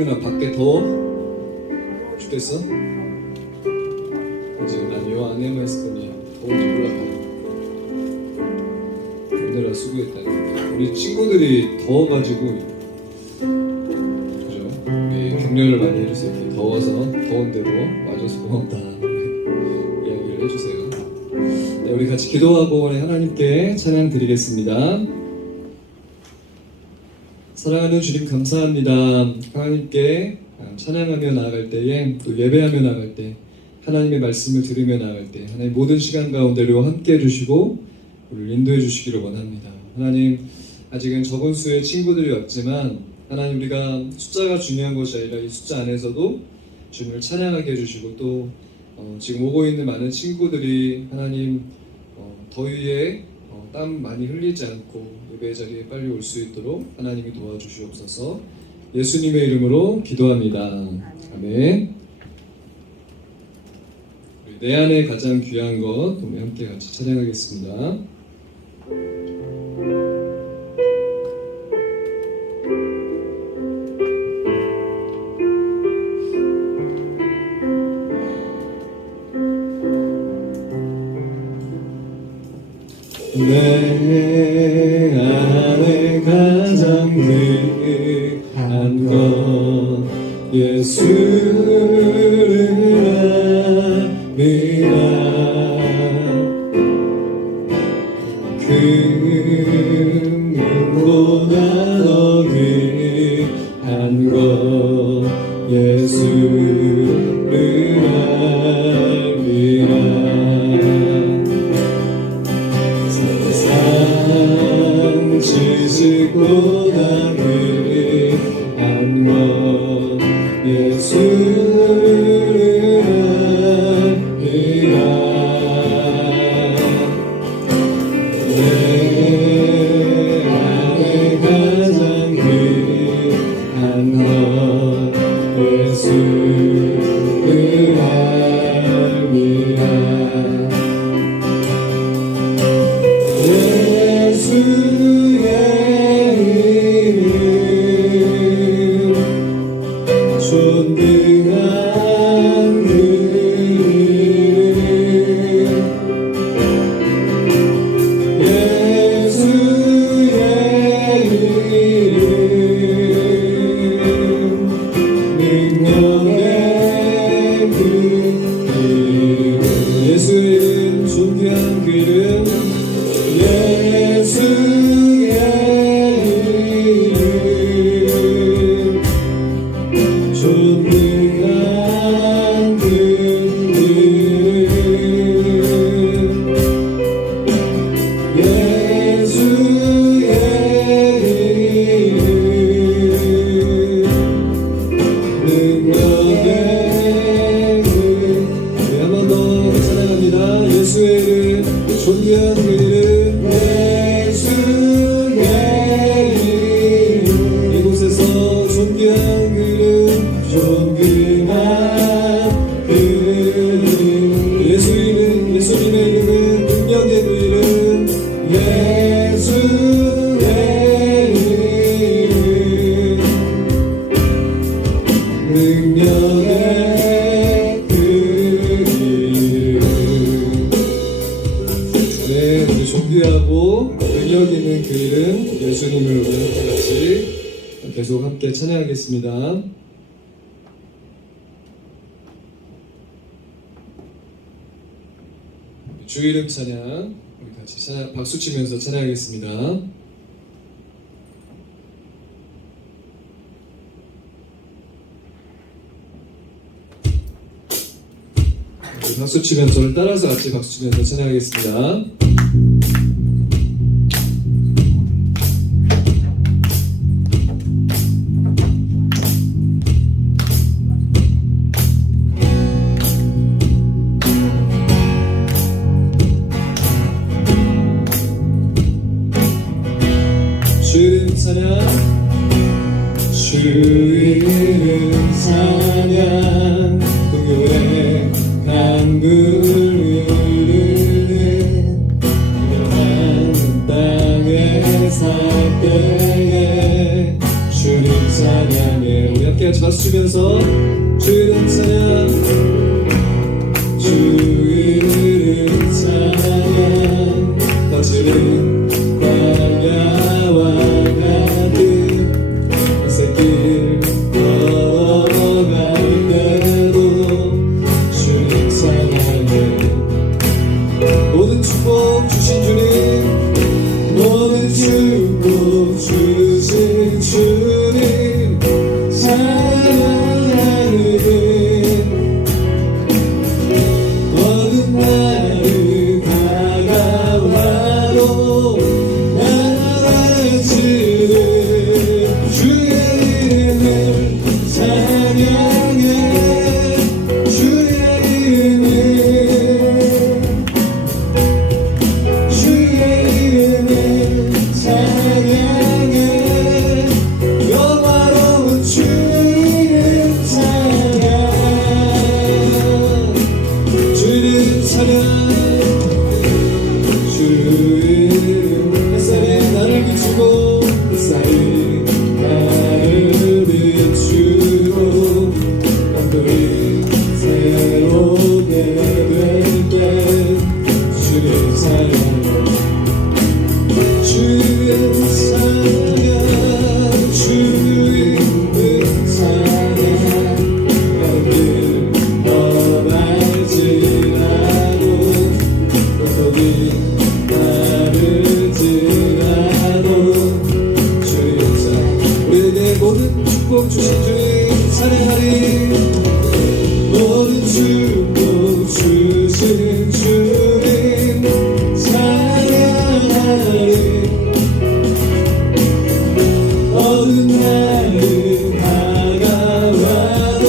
상근아, 밖에 더워? 죽겠어? 지금 난 요 안에만 있을 거니 더운지 몰라. 오늘아 수고했다. 우리 친구들이 더워가지고, 그죠? 우리 격려를 많이 해주세요. 이렇게 더워서, 더운데도 와줘서 고맙다 이야기를 해주세요. 네, 우리 같이 기도하고 하나님께 찬양 드리겠습니다. 사랑하는 주님, 감사합니다. 하나님께 찬양하며 나아갈 때에, 또 예배하며 나아갈 때, 하나님의 말씀을 들으며 나아갈 때, 하나님 모든 시간 가운데로 함께 해주시고 우리를 인도해 주시기를 원합니다. 하나님, 아직은 적은 수의 친구들이 왔지만 하나님, 우리가 숫자가 중요한 것이 아니라 이 숫자 안에서도 주님을 찬양하게 해주시고, 또 지금 오고 있는 많은 친구들이 하나님 더위에 땀 많이 흘리지 않고 예배 자리에 빨리 올 수 있도록 하나님이 도와주시옵소서. 예수님의 이름으로 기도합니다. 아멘. 내 안에 가장 귀한 것, 우리 함께 같이 찬양하겠습니다. 내 안에 가장 귀한 것 예수를 믿어 금보다 더 귀한 것 예수를 알미라. 세상 지식보다 귀한 것 예수를 알미라. 내 안에 가장 귀한 것 예수를 알미라. 예수의 이름 존귀한 그 이름 예수의 이름 능력의 그 이름 예수의 이름 존귀한 그 이름 예수의 이름 존귀한 그 이름 예수의 이름 능력의 그 한 번 더 찬양합니다. 예수의 이름 존귀한 그 이름 예수의 이름 이곳에서 존귀한 그 이름 존귀한 그 이름 예수님의 이름은 능력의 그 이름 예수의 이름 능력의 그 이름. 네, 우리 존귀하고 능력 있는 그 이름 예수님을 우리 같이 계속 함께 찬양하겠습니다. 주 이름 찬양 우리 같이 찬양, 박수 치면서 찬양하겠습니다. 박수 치면서 저를 따라서 같이 박수 치면서 찬양하겠습니다. 주 이름 찬양 주 이름 찬양 동요에 강물을 흐르는 영원한 땅에 살 때에 주님 찬양해 우리 함께 같이 박수 치면서 주의 이름 찬양, 주의 이름 찬양. 거칠은 광야와 같은 새길 걸어갈 때도 주님 찬양해. 모든 축복 주신 주님, 모든 축복 주신 주님 찬양하는 어느 날이 다가와도 나아지는 주의 이름을 찬양해. 주의 이름을, 주의 이름을 찬양해. 영화로운 주의 이름 찬양, 주의 이름 찬양. 주의 이름. 햇살이 나를 비추고, 햇살이 나를 비추고, 밤들이 새롭게 될 때 주님 찬양, 주의 찬양, 주의 찬양. 나를 떠날지라도 고통이 나를 지나도 주님 찬양. 우리에게 모든 축복 주신 주님 찬양하리. 모든 축복 주신 주님 찬양하리. 어느 날이 다가와도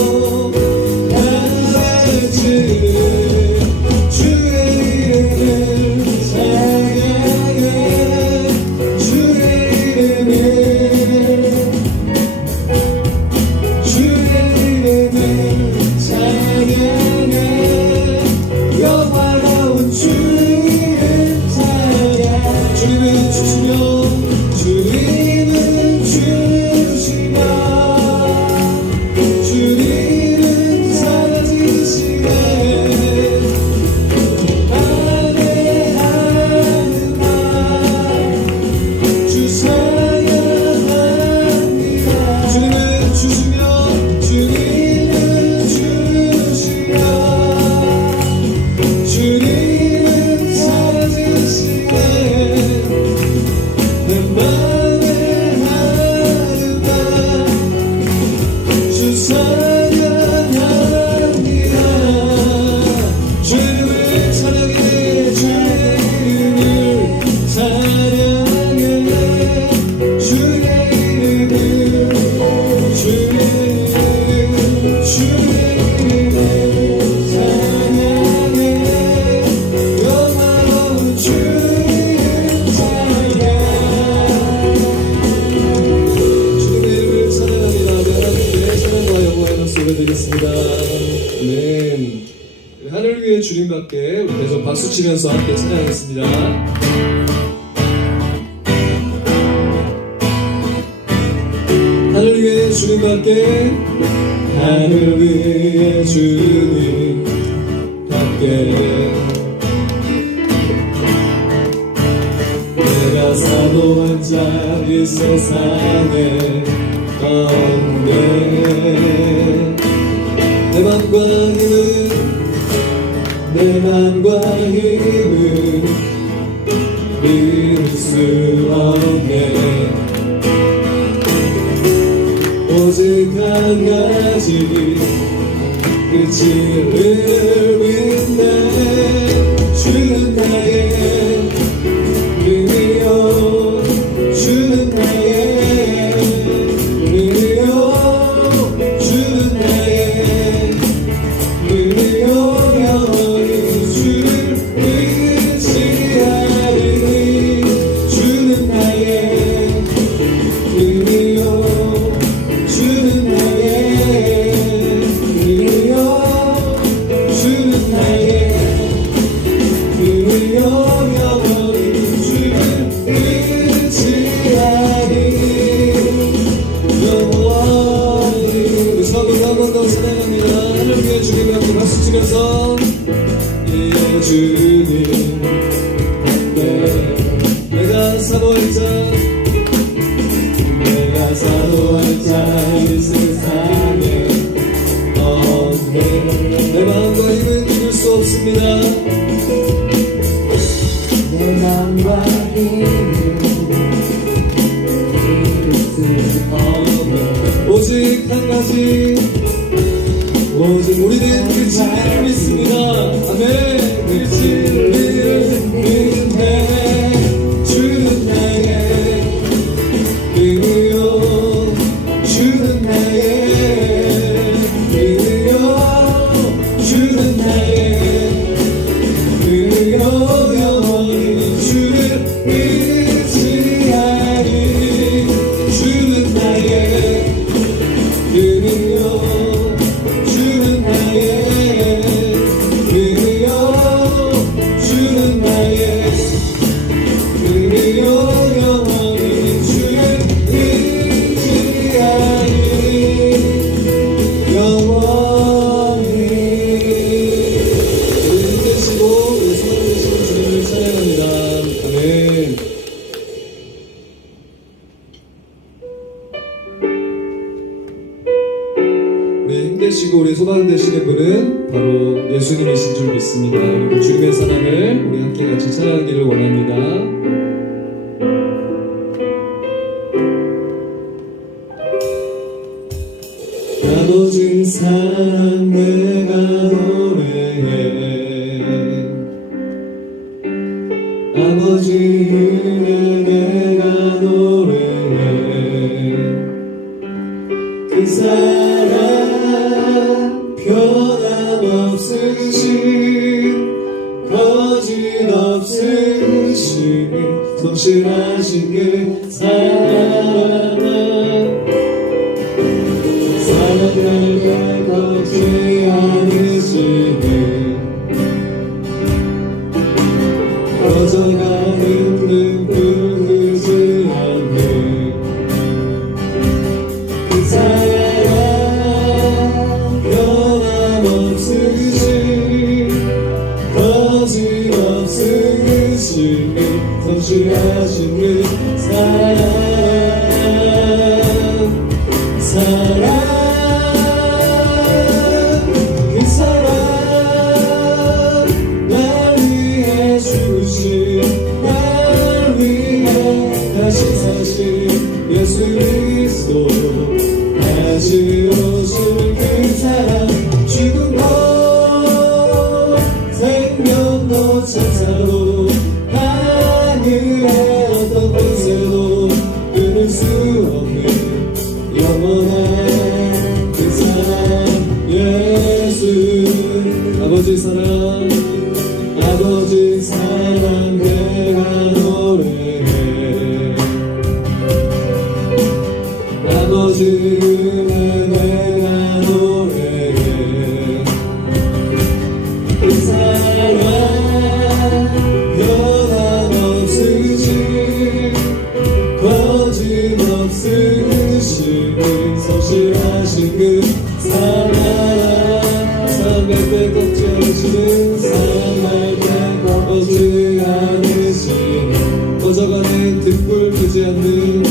나아지는 주의 이름을 찬양해. 주의 이름을, 주의 이름을 찬양해. 영화로운 주의 찬양. 주님은 주시며, 주님은 주시며, 주님은 사라지시네. 아뢰하는 말, 주 찬양합니다. 주님은 주시며, 주님은 주시며, 주님은 사라지시네. 내 맘에 하는 말, 주 찬양합니다. 주의 이름을 찬양해. 주의 이름을 찬양해. 주의 이름을, 주의 이름, 주의 이름을 찬양해. 영화로운 주의 찬양. 주님의 이름을 찬양합니다. 하나님께 찬양과 영광의 박수 올려드리겠습니다. 아멘. 하늘 위에 주님밖에 우리 계속 박수 치면서 함께 찬양하겠습니다. 하늘 위에 주님밖에, 하늘 위에 주님밖에. 내가 사모한 자 이 세상에 가운데 내 맘과 힘은, 내 맘과 힘은 믿을 수 없네. 오직 한 가지 그치를 믿네. 주는 나의 힘이요, 주는 나의 힘이요, 주는 나의 힘이요. 영원히 주를 의지하리니. 주는 나의 힘이요, 주는 나의 힘이요, 주는 나의 힘이요. 사모할 자 내가 사모할 자 이 세상에 없네. 내 마음과 힘은 이룰 수 없습니다. 내 마음과 힘을 이룰 수 없네. 오직 한 가지 오직 우리는 그 진리를 믿습니다. 아멘. 그 진리를 믿네. 주는 나의 은혜요 주는 나의 은혜요 주는 나의 은혜요 영원히 주를 의지하니 주는 나의 은혜요 주는 나의 은혜요 주는 나의 은혜요 영원히 주를 의지하니 영원히. 우리 힘내시고 우리 소망 되시는 주님을 찬양합니다. 아멘. 우리 힘내시고 우리 소망 되시는 분은 바로 예수님이신 줄 믿습니다. 그리고 주님의 사랑을 우리 함께 같이 찬양하기를 원합니다. 나눠준 사랑 내가 노래해 아버지 은혜 내가 노래해 그 사랑 변함없으신 거짓없으신 성실하신 그 사랑 사랑을 걷지 않으시는 꺼져가는 눈물 흐르지 않는 그 사랑 변함없으신 거짓없으신 성실하신 그 사랑 그 사랑 날 위해 주신 날 위해 다시 사신 예수 그리스도 다시 오실 그 사랑 죽음도 생명도 천사도 하늘의 어떤 곳에도 끊을 수 없는 영원한 그 사랑 예수 아버지 사랑 아버지 사랑 내가 노래해 아버지 은혜 내가 노래해 그 사랑 변함없으신 거짓없으신 성실하신 그 사랑 사랑할 때 꺾지 않으시는 사랑할 때 꺾지 않으시는 꺼져가는 등불 끄지 않는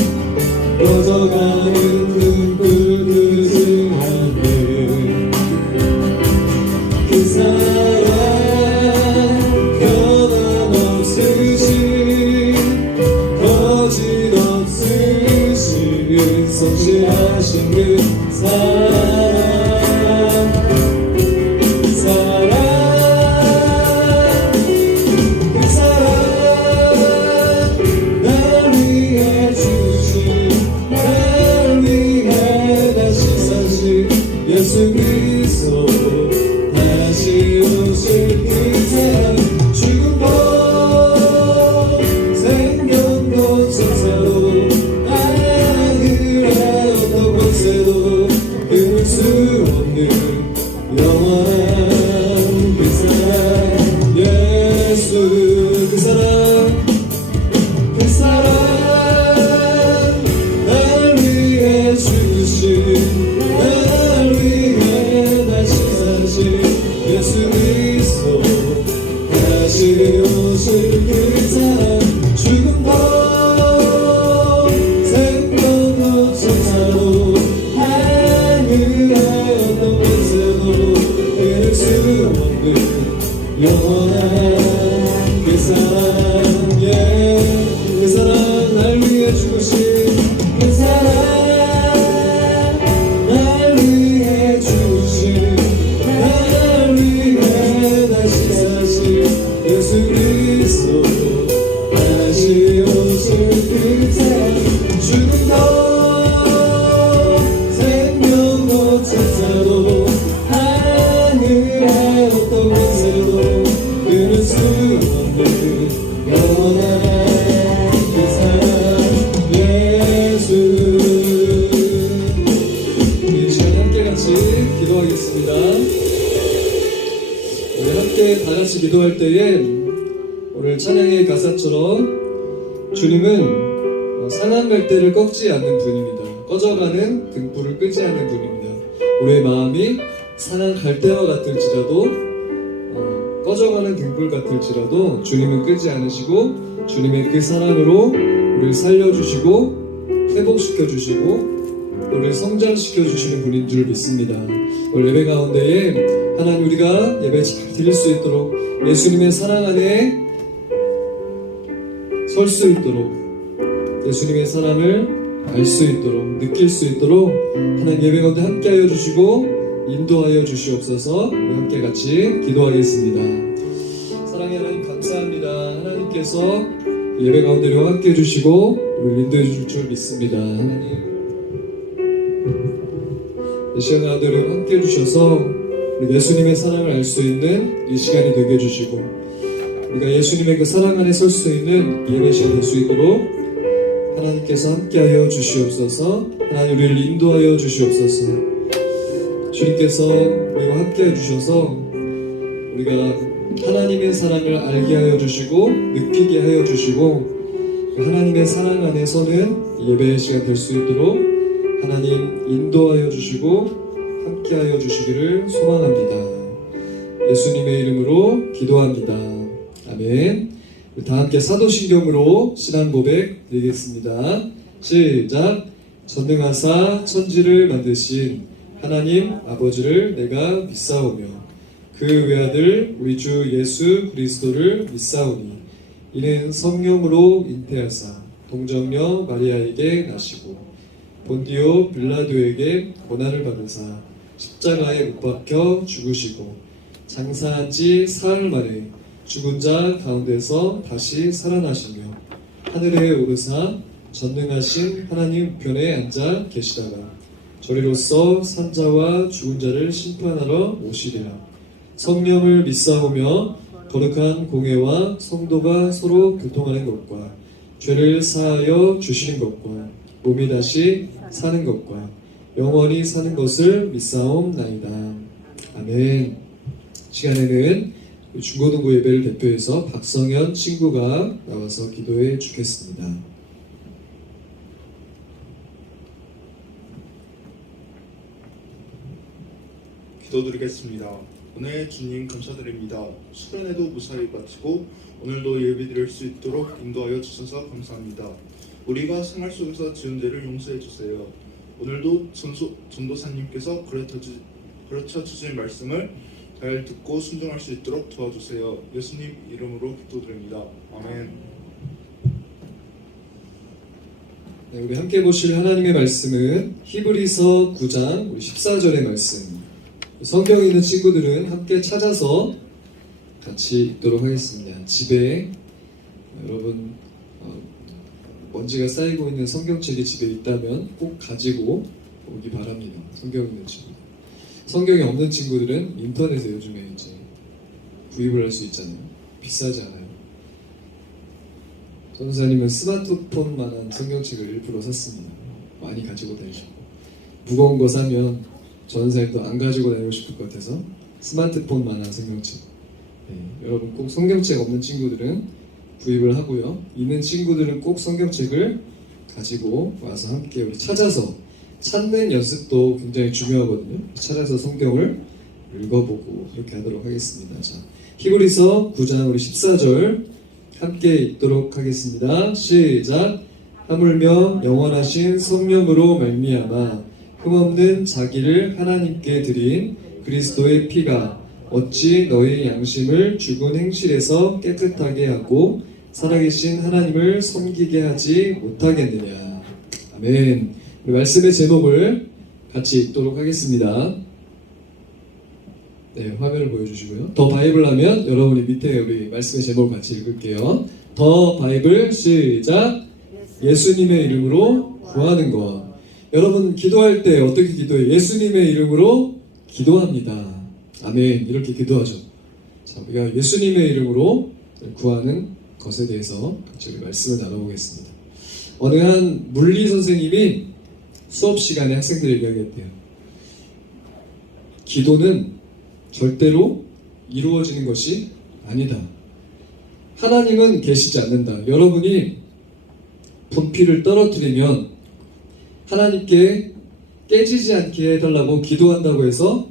꺼져가는 등불 끄지 않는 그 사랑 변함없으신 거짓없으신 성실하신 그 사랑 그 사랑 날 위해 주신 날 위해 다시 사신 예수 그리스도 다시 오실 그 사랑 죽음도 생명도 천사도 하늘의 어떤 곳에도 끊을 수 없는 영원한 그 사랑 예수 그 사랑 그 사랑 날 위해 주신 날 위해 다시 사신 예수 그리스도 다시 오실 그 사랑 죽음도 그 사랑 죽음도 생명도 천사도 하늘의 어떤 권세도 끊을 수 없는 영원한 그 사랑 예수. 우리 이 시간 함께 같이 기도하겠습니다. 우리 함께 다 같이 기도할 때에 오늘 찬양의 가사처럼 주님은 상한 갈대를 꺾지 않는 분입니다. 꺼져가는 등불을 끄지 않는 분입니다. 우리의 마음이 상한 갈대와 같을지라도 꺼져가는 등불 같을지라도 주님은 끄지 않으시고 주님의 그 사랑으로 우리를 살려주시고 회복시켜주시고 우리를 성장시켜주시는 분인 줄 믿습니다. 오늘 예배 가운데에 하나님 우리가 예배 잘 드릴 수 있도록 예수님의 사랑 안에 설 수 있도록 예수님의 사랑을 알 수 있도록 느낄 수 있도록 하나님 예배 가운데 함께하여 주시고 인도하여 주시옵소서. 우리 함께 같이 기도하겠습니다. 사랑의 하나님 감사합니다. 하나님께서 예배 가운데로 함께해 주시고 우리를 인도해 주실 줄 믿습니다. 하나님 이 시간 가운데로 함께해 주셔서 우리 예수님의 사랑을 알 수 있는 이 시간이 되게 해주시고 우리가 예수님의 그 사랑 안에 설 수 있는 예배 시간 될 수 있도록 하나님께서 함께하여 주시옵소서. 하나님 우리를 인도하여 주시옵소서. 주님께서 우리와 함께해 주셔서 우리가 하나님의 사랑을 알게 하여 주시고 느끼게 하여 주시고 하나님의 사랑 안에서는 예배의 시간 될 수 있도록 하나님 인도하여 주시고 함께하여 주시기를 소망합니다. 예수님의 이름으로 기도합니다. 아멘. 다 함께 사도신경으로 신앙 고백 드리겠습니다. 시작. 전능하사 천지를 만드신 하나님 아버지를 내가 믿사오며 그 외아들 우리 주 예수 그리스도를 믿사오니 이는 성령으로 잉태하사 동정녀 마리아에게 나시고 본디오 빌라도에게 고난을 받으사 십자가에 못 박혀 죽으시고 장사한 지 사흘 만에 죽은 자 가운데서 다시 살아나시며 하늘에 오르사 전능하신 하나님 우편에 앉아 계시다가 저리로서 산자와 죽은 자를 심판하러 오시리라. 성령을 믿사오며 거룩한 공회와 성도가 서로 교통하는 것과 죄를 사하여 주시는 것과 몸이 다시 사는 것과 영원히 사는 것을 믿사옵나이다. 아멘. 시간에는 중고등부 예배를 대표해서 박성현 친구가 나와서 기도해 주겠습니다. 기도드리겠습니다. 오늘 주님 감사드립니다. 수련회도 무사히 마치고 오늘도 예배드릴 수 있도록 인도하여 주셔서 감사합니다. 우리가 생활 속에서 지은 죄를 용서해 주세요. 오늘도 전도사님께서 가르쳐 주신 말씀을 잘 듣고 순종할 수 있도록 도와주세요. 예수님 이름으로 기도드립니다. 아멘. 네, 우리 함께 보실 하나님의 말씀은 히브리서 9장 우리 14절의 말씀. 성경에 있는 친구들은 함께 찾아서 같이 읽도록 하겠습니다. 집에 여러분 먼지가 쌓이고 있는 성경책이 집에 있다면 꼭 가지고 오기 바랍니다. 성경 있는 친구. 성경이 없는 친구들은 인터넷에 요즘에 이제 구입을 할 수 있잖아요. 비싸지 않아요. 전도사님은 스마트폰만한 성경책을 일부러 샀습니다. 많이 가지고 다니시고 무거운 거 사면 전도사님도 안 가지고 다니고 싶을 것 같아서 스마트폰만한 성경책. 네, 여러분 꼭 성경책 없는 친구들은 구입을 하고요. 있는 친구들은 꼭 성경책을 가지고 와서 함께 우리 찾아서 찾는 연습도 굉장히 중요하거든요. 찾아서 성경을 읽어보고 이렇게 하도록 하겠습니다. 자, 히브리서 9장 우리 14절 함께 읽도록 하겠습니다. 시작. 하물며 영원하신 성령으로 말미암아 흠없는 자기를 하나님께 드린 그리스도의 피가 어찌 너희 양심을 죽은 행실에서 깨끗하게 하고 살아계신 하나님을 섬기게 하지 못하겠느냐. 아멘. 우리 말씀의 제목을 같이 읽도록 하겠습니다. 네, 화면을 보여주시고요. 더 바이블 하면 여러분이 밑에 우리 말씀의 제목을 같이 읽을게요. 더 바이블 시작. 예수님의 이름으로 구하는 것. 여러분 기도할 때 어떻게 기도해요? 예수님의 이름으로 기도합니다. 아멘. 이렇게 기도하죠. 자, 우리가 예수님의 이름으로 구하는 것에 대해서 같이 말씀을 나눠보겠습니다. 어느 한 물리 선생님이 수업 시간에 학생들에게 이야기했대요. 기도는 절대로 이루어지는 것이 아니다. 하나님은 계시지 않는다. 여러분이 분필을 떨어뜨리면 하나님께 깨지지 않게 해달라고 기도한다고 해서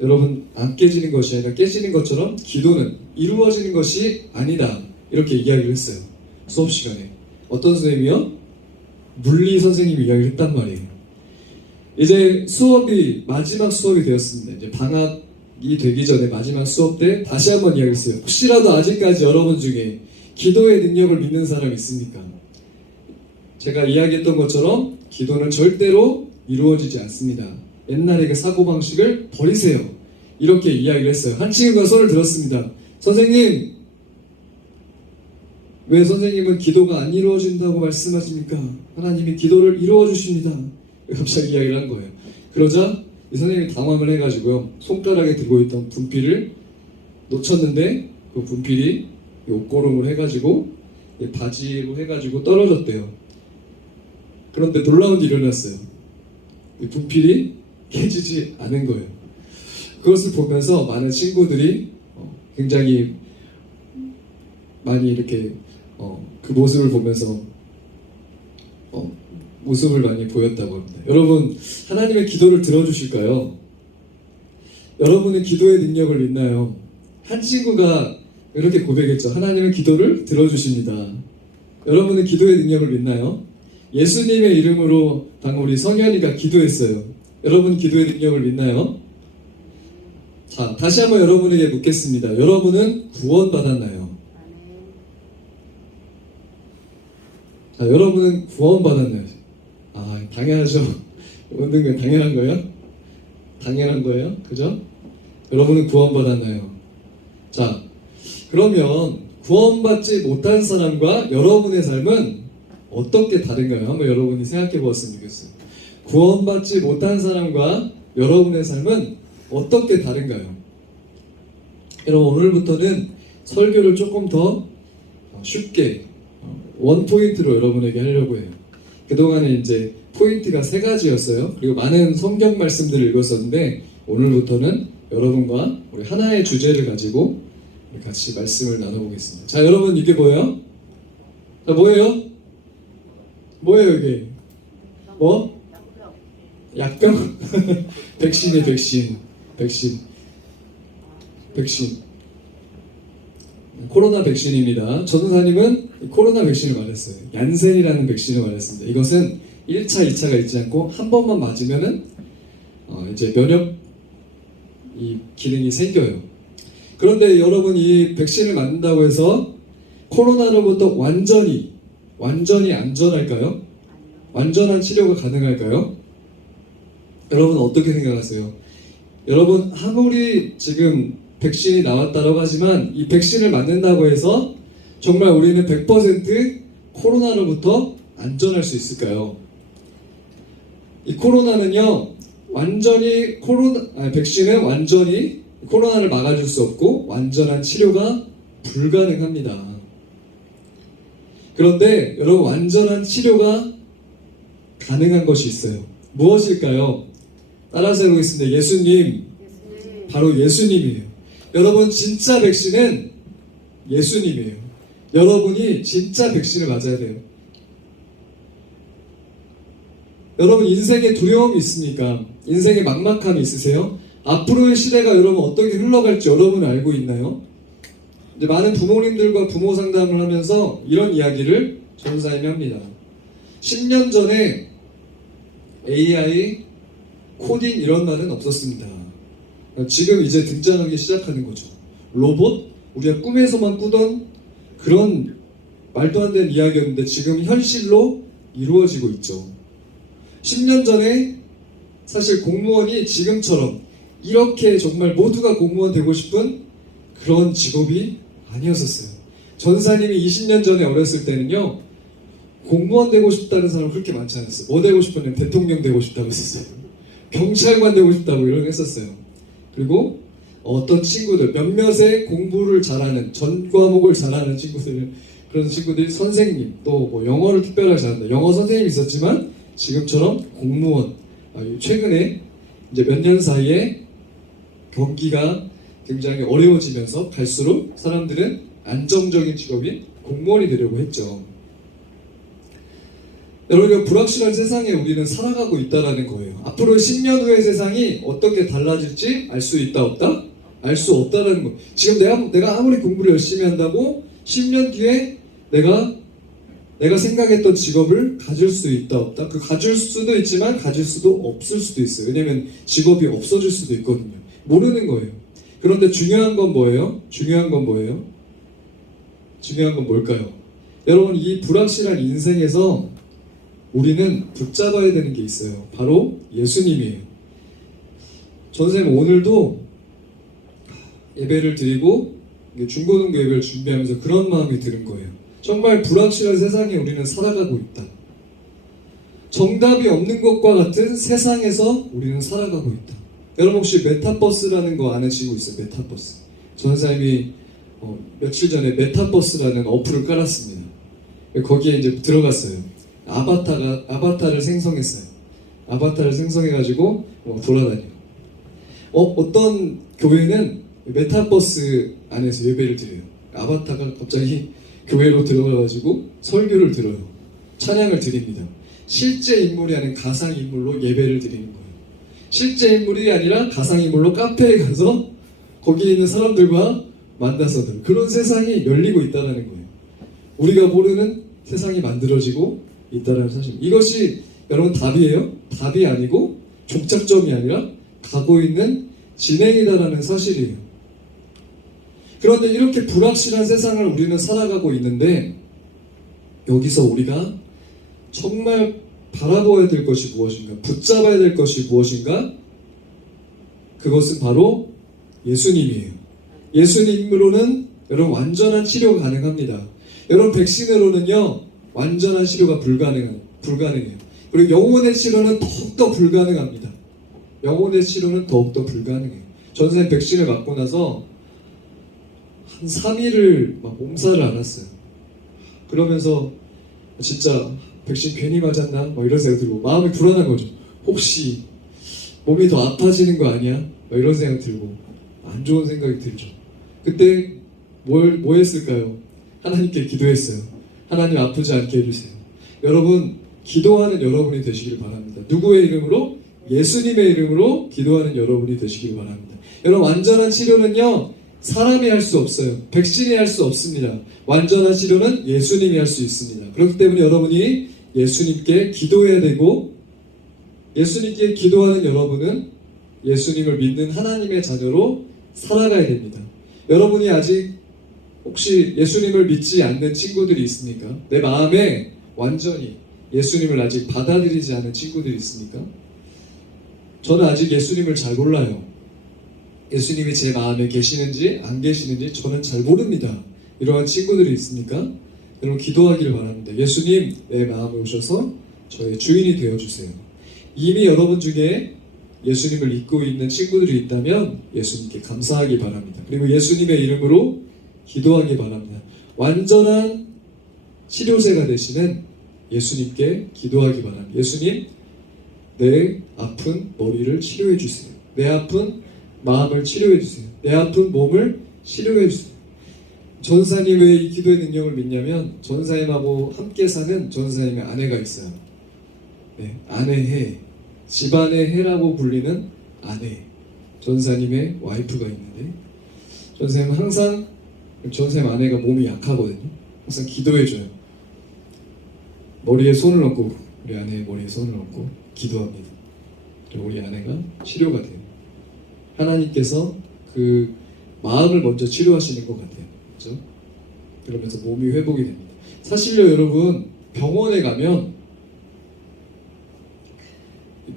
여러분 안 깨지는 것이 아니라 깨지는 것처럼 기도는 이루어지는 것이 아니다. 이렇게 이야기를 했어요. 수업 시간에. 어떤 선생님이요? 물리 선생님이 이야기를 했단 말이에요. 이제 수업이 마지막 수업이 되었습니다. 이제 방학이 되기 전에 마지막 수업 때 다시 한번 이야기했어요. 혹시라도 아직까지 여러분 중에 기도의 능력을 믿는 사람 있습니까? 제가 이야기했던 것처럼 기도는 절대로 이루어지지 않습니다. 옛날의 그 사고방식을 버리세요. 이렇게 이야기를 했어요. 한 친구가 손을 들었습니다. 선생님, 왜 선생님은 기도가 안 이루어진다고 말씀하십니까? 하나님이 기도를 이루어 주십니다. 갑자기 이야기를 한 거예요. 그러자 이 선생님이 당황을 해가지고요. 손가락에 들고 있던 분필을 놓쳤는데 그 분필이 옷고름을 해가지고 바지로 해가지고 떨어졌대요. 그런데 놀라운 일이 일어났어요. 이 분필이 깨지지 않은 거예요. 그것을 보면서 많은 친구들이 굉장히 많이 이렇게 그 모습을 보면서 모습을 많이 보였다고 합니다. 여러분, 하나님의 기도를 들어주실까요? 여러분은 기도의 능력을 믿나요? 한 친구가 이렇게 고백했죠. 하나님은 기도를 들어주십니다. 여러분은 기도의 능력을 믿나요? 예수님의 이름으로 방금 우리 성현이가 기도했어요. 여러분 기도의 능력을 믿나요? 자, 다시 한번 여러분에게 묻겠습니다. 여러분은 구원받았나요? 자, 여러분은 구원받았나요? 아, 당연하죠. 모든 게 당연한 거예요? 당연한 거예요? 그죠? 여러분은 구원받았나요? 자, 그러면 구원받지 못한 사람과 여러분의 삶은 어떻게 다른가요? 한번 여러분이 생각해 보았으면 좋겠어요. 구원받지 못한 사람과 여러분의 삶은 어떻게 다른가요? 여러분, 오늘부터는 설교를 조금 더 쉽게 원포인트로 여러분에게 하려고 해요. 그동안에 이제 포인트가 3가지였어요. 그리고 많은 성경 말씀들을 읽었었는데 오늘부터는 여러분과 우리 하나의 주제를 가지고 같이 말씀을 나눠보겠습니다. 자, 여러분 이게 뭐예요? 자, 뭐예요? 뭐예요 이게? 뭐? 약병? 백신이에요. 백신. 코로나 백신입니다. 전도사님은 코로나 백신을 맞았어요. 얀센이라는 백신을 맞았습니다. 이것은 1차, 2차가 있지 않고 한 번만 맞으면은 이제 면역 이 기능이 생겨요. 그런데 여러분 이 백신을 맞는다고 해서 코로나로부터 완전히 안전할까요? 완전한 치료가 가능할까요? 여러분 어떻게 생각하세요? 여러분 아무리 지금 백신이 나왔다고 하지만 이 백신을 맞는다고 해서 정말 우리는 100% 코로나로부터 안전할 수 있을까요? 이 코로나는요 백신은 완전히 코로나를 막아줄 수 없고 완전한 치료가 불가능합니다. 그런데 여러분 완전한 치료가 가능한 것이 있어요. 무엇일까요? 따라서 해보겠습니다. 예수님. 바로 예수님이에요. 여러분 진짜 백신은 예수님이에요. 여러분이 진짜 백신을 맞아야 돼요. 여러분 인생에 두려움이 있습니까? 인생에 막막함이 있으세요? 앞으로의 시대가 여러분 어떻게 흘러갈지 여러분 알고 있나요? 이제 많은 부모님들과 부모 상담을 하면서 이런 이야기를 전도사님이 합니다. 10년 전에 AI, 코딩 이런 말은 없었습니다. 지금 이제 등장하기 시작하는 거죠. 로봇? 우리가 꿈에서만 꾸던 그런 말도 안 되는 이야기였는데 지금 현실로 이루어지고 있죠. 10년 전에 사실 공무원이 지금처럼 이렇게 정말 모두가 공무원 되고 싶은 그런 직업이 아니었었어요. 전사님이 20년 전에 어렸을 때는요 공무원 되고 싶다는 사람 그렇게 많지 않았어요. 뭐 되고 싶었냐면 대통령 되고 싶다고 했었어요. 경찰관 되고 싶다고 이런 거 했었어요. 그리고 어떤 친구들, 몇몇의 공부를 잘하는, 전 과목을 잘하는 친구들, 그런 친구들이 선생님, 또 뭐 영어를 특별하게 잘한다. 영어 선생님이 있었지만 지금처럼 공무원, 최근에 이제 몇 년 사이에 경기가 굉장히 어려워지면서 갈수록 사람들은 안정적인 직업인 공무원이 되려고 했죠. 여러분, 불확실한 세상에 우리는 살아가고 있다라는 거예요. 앞으로 10년 후의 세상이 어떻게 달라질지 알 수 있다 없다? 알 수 없다라는 거. 지금 내가 아무리 공부를 열심히 한다고 10년 뒤에 내가 생각했던 직업을 가질 수 있다 없다? 그 가질 수도 있지만 가질 수도 없을 수도 있어요. 왜냐면 직업이 없어질 수도 있거든요. 모르는 거예요. 그런데 중요한 건 뭐예요? 중요한 건 뭘까요? 여러분, 이 불확실한 인생에서 우리는 붙잡아야 되는 게 있어요. 바로 예수님이에요. 선생님, 오늘도 예배를 드리고 중고등부 예배를 준비하면서 그런 마음이 드는 거예요. 정말 불확실한 세상에 우리는 살아가고 있다. 정답이 없는 것과 같은 세상에서 우리는 살아가고 있다. 여러분, 혹시 메타버스라는 거 아는 친구 있어요? 메타버스. 선생님이 며칠 전에 메타버스라는 어플을 깔았습니다. 거기에 이제 들어갔어요. 아바타를 생성했어요. 아바타를 생성해가지고 돌아다녀요. 어떤 교회는 메타버스 안에서 예배를 드려요. 아바타가 갑자기 교회로 들어가가지고 설교를 들어요. 찬양을 드립니다. 실제 인물이 아닌 가상 인물로 예배를 드리는 거예요. 실제 인물이 아니라 가상 인물로 카페에 가서 거기에 있는 사람들과 만나서 그런 세상이 열리고 있다는 거예요. 우리가 모르는 세상이 만들어지고 있다는 사실. 이것이 여러분 답이에요? 답이 아니고 종착점이 아니라 가고 있는 진행이다라는 사실이에요. 그런데 이렇게 불확실한 세상을 우리는 살아가고 있는데 여기서 우리가 정말 바라보아야 될 것이 무엇인가? 붙잡아야 될 것이 무엇인가? 그것은 바로 예수님이에요. 예수님으로는 여러분 완전한 치료가 가능합니다. 여러분, 백신으로는요 완전한 치료가 불가능해요. 그리고 영혼의 치료는 더욱더 불가능합니다. 영혼의 치료는 더욱더 불가능해요. 전생 백신을 맞고 나서 한 3일을 막 몸살을 앓았어요. 그러면서 진짜 백신 괜히 맞았나? 막 이런 생각 들고 마음이 불안한 거죠. 혹시 몸이 더 아파지는 거 아니야? 막 이런 생각 들고 안 좋은 생각이 들죠. 그때 뭐 했을까요? 하나님께 기도했어요. 하나님, 아프지 않게 해주세요. 여러분, 기도하는 여러분이 되시길 바랍니다. 누구의 이름으로? 예수님의 이름으로 기도하는 여러분이 되시길 바랍니다. 여러분, 완전한 치료는요 사람이 할 수 없어요. 백신이 할 수 없습니다. 완전한 치료는 예수님이 할 수 있습니다. 그렇기 때문에 여러분이 예수님께 기도해야 되고, 예수님께 기도하는 여러분은 예수님을 믿는 하나님의 자녀로 살아가야 됩니다. 여러분이 아직 혹시 예수님을 믿지 않는 친구들이 있습니까? 내 마음에 완전히 예수님을 아직 받아들이지 않은 친구들이 있습니까? 저는 아직 예수님을 잘 몰라요. 예수님이 제 마음에 계시는지 안 계시는지 저는 잘 모릅니다. 이러한 친구들이 있습니까? 여러분, 기도하기를 바랍니다. 예수님, 내 마음에 오셔서 저의 주인이 되어주세요. 이미 여러분 중에 예수님을 믿고 있는 친구들이 있다면 예수님께 감사하기 바랍니다. 그리고 예수님의 이름으로 기도하기 바랍니다. 완전한 치료제가 되시는 예수님께 기도하기 바랍니다. 예수님, 내 아픈 머리를 치료해 주세요. 내 아픈 마음을 치료해 주세요. 내 아픈 몸을 치료해 주세요. 전사님, 왜 이 기도의 능력을 믿냐면 전사님하고 함께 사는 전사님의 아내가 있어요. 네, 아내해, 집안의 해라고 불리는 아내, 전사님의 와이프가 있는데 전사님은 항상, 전사님 아내가 몸이 약하거든요. 항상 기도해줘요. 머리에 손을 얹고, 우리 아내의 머리에 손을 얹고 기도합니다. 그리고 우리 아내가 치료가 돼요. 하나님께서 그 마음을 먼저 치료하시는 것 같아요. 그렇죠? 그러면서 몸이 회복이 됩니다. 사실요, 여러분, 병원에 가면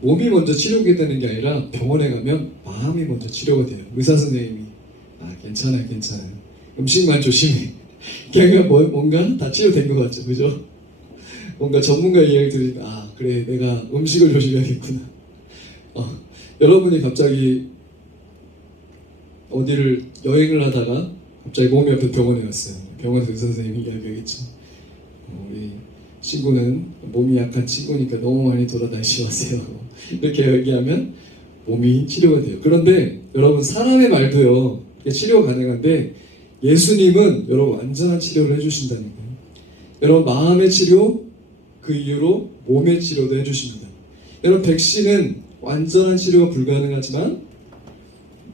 몸이 먼저 치료가 되는 게 아니라 병원에 가면 마음이 먼저 치료가 돼요. 의사 선생님이 괜찮아요. 음식만 조심해. 그냥 뭔가 다 치료된 것 같죠, 그죠? 뭔가 전문가 이야기를 들으니까 아 그래 내가 음식을 조심해야겠구나. 여러분이 갑자기 어디를 여행을 하다가 갑자기 몸이 아픈 병원에 갔어요. 병원에서 의사 선생님이 이야기하겠죠. 우리 친구는 몸이 약한 친구니까 너무 많이 돌아다니지 마세요. 이렇게 얘기하면 몸이 치료가 돼요. 그런데 여러분 사람의 말도요 치료가 가능한데 예수님은 여러분 완전한 치료를 해주신다는 거예요. 여러분 마음의 치료 그 이후로 몸의 치료도 해주십니다. 여러분 백신은 완전한 치료가 불가능하지만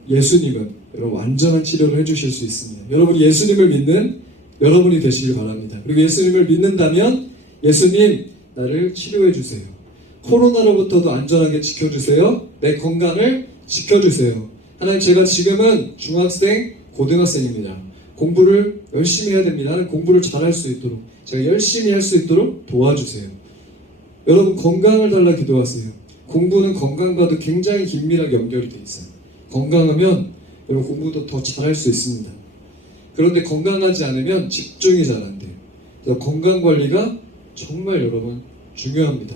예수님은 여러분 완전한 치료를 해주실 수 있습니다. 여러분이 예수님을 믿는 여러분이 되시길 바랍니다. 그리고 예수님을 믿는다면 예수님 나를 치료해 주세요. 코로나로부터도 안전하게 지켜주세요. 내 건강을 지켜주세요. 하나님 제가 지금은 중학생, 고등학생입니다. 공부를 열심히 해야 됩니다. 하나님 공부를 잘할 수 있도록 제가 열심히 할 수 있도록 도와주세요. 여러분 건강을 달라 기도하세요. 공부는 건강과도 굉장히 긴밀하게 연결이 돼 있어요. 건강하면 여러분 공부도 더 잘할 수 있습니다. 그런데 건강하지 않으면 집중이 잘 안 돼요. 그래서 건강 관리가 정말 여러분 중요합니다.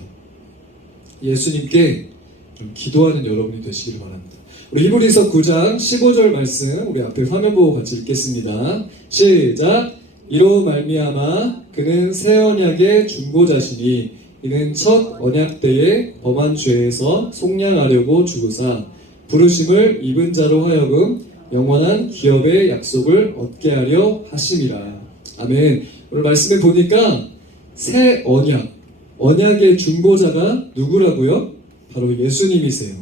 예수님께 좀 기도하는 여러분이 되시기를 바랍니다. 우리 히브리서 9장 15절 말씀 우리 앞에 화면 보고 같이 읽겠습니다. 시작. 이로 말미암아 그는 새 언약의 중보자시니 이는 첫 언약 때에 범한 죄에서 속량하려고 죽으사 부르심을 입은 자로 하여금 영원한 기업의 약속을 얻게 하려 하심이라. 아멘. 오늘 말씀에 보니까 새 언약, 언약의 중보자가 누구라고요? 바로 예수님이세요.